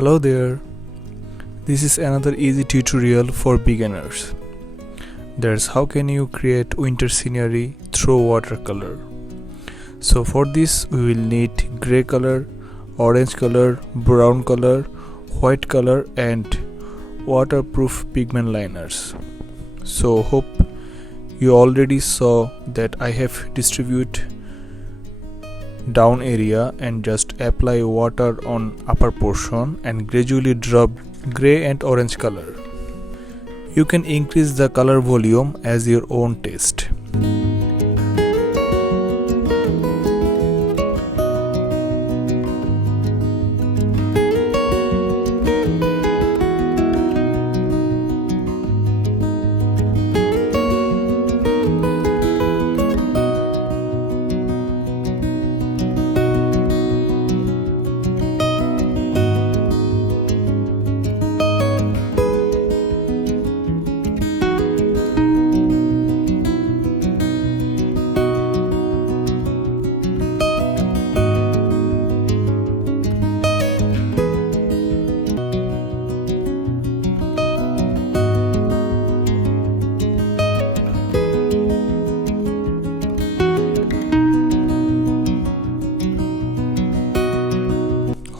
Hello there, this is another easy tutorial for beginners. That's how can you create winter scenery through watercolor. So for this we will need gray color, orange color, brown color, white color and waterproof pigment liners. So hope you already saw that I have distributed down area and just apply water on upper portion and gradually drop gray and orange color. You can increase the color volume as your own taste.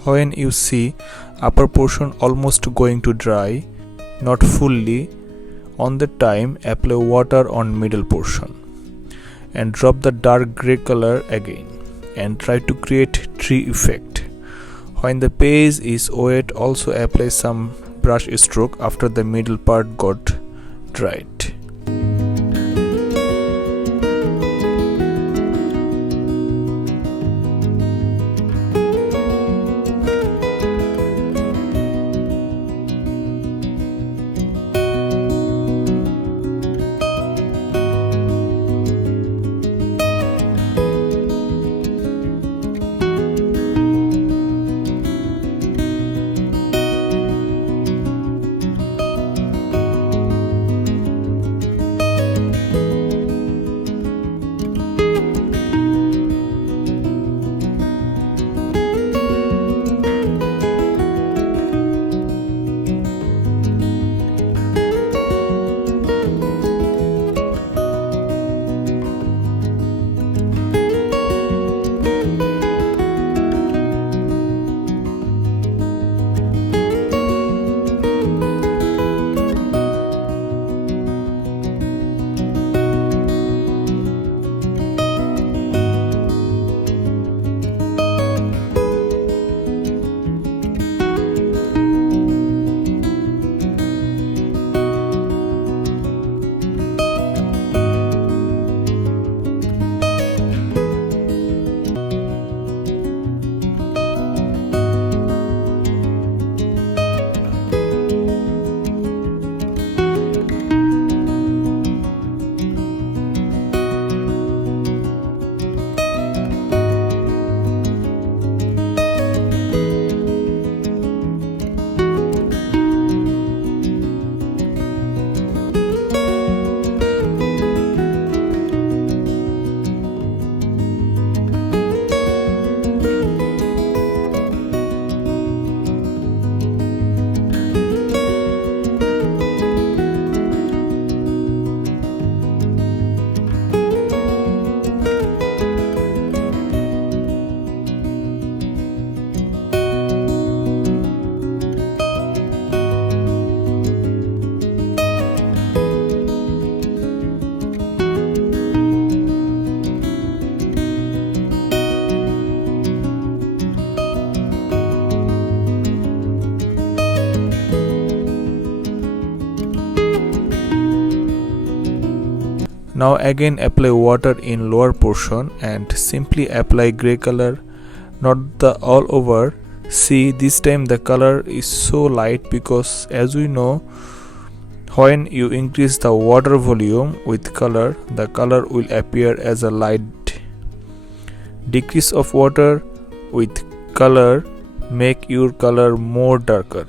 When you see upper portion almost going to dry, not fully, on the time apply water on middle portion and drop the dark gray color again and try to create tree effect. When the page is wet, also apply some brush stroke after the middle part got dried. Now again apply water in lower portion and simply apply gray color, not the all over. See, this time the color is so light because as we know, when you increase the water volume with color, the color will appear as a light. Decrease of water with color make your color more darker.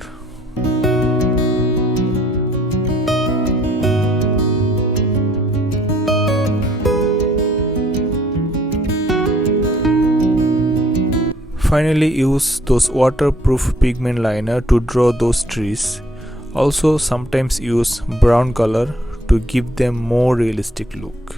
finally use those waterproof pigment liner to draw those trees. Also sometimes use brown color to give them more realistic look.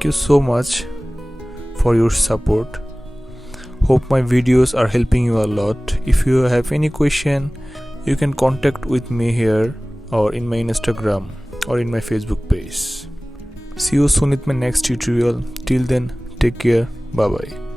Thank you so much for your support. Hope my videos are helping you a lot. If you have any question, you can contact with me here or in my Instagram or in my Facebook page. See you soon with my next tutorial. Till then, take care. Bye bye.